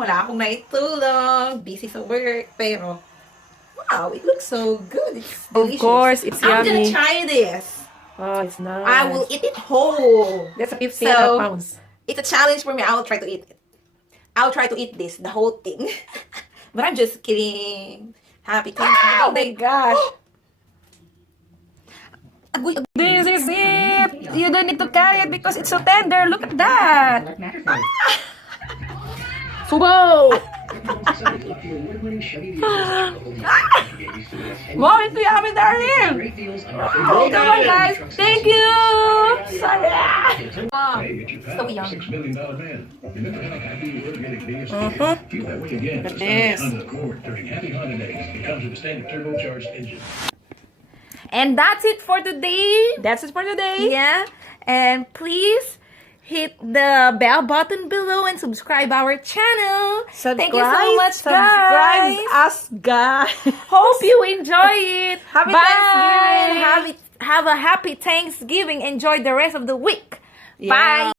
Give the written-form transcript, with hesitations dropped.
wala akong naitulog. Busy sa work. Pero, wow, it looks so good. It's delicious. Of course, it's I'm gonna yummy. try this. Oh, it's nice. I will eat it whole. That's 15 So, pounds. It's a challenge for me. I will try to eat it. I'll try to eat this, the whole thing. But I'm just kidding. Happy Thanksgiving. Oh my gosh. Agoy, agoy. This is it. You don't need to carry it because it's so tender. Look at that. Subo. Wow, it's yummy, darling. Come on, guys. Thank you. Sorry. So yummy. $6 million man. Remember how happy you were getting this? Feel that way again. Look at this. Honda Accord during Happy Honda Days. It comes with a standard turbocharged engine. And that's it for today. That's it for today. Yeah. And please hit the bell button below and subscribe our channel. Thank you so much, Subscribe guys. us, guys. Hope you enjoy it. Happy Bye. Thanksgiving. Have a happy Thanksgiving. Enjoy the rest of the week. Yeah. Bye.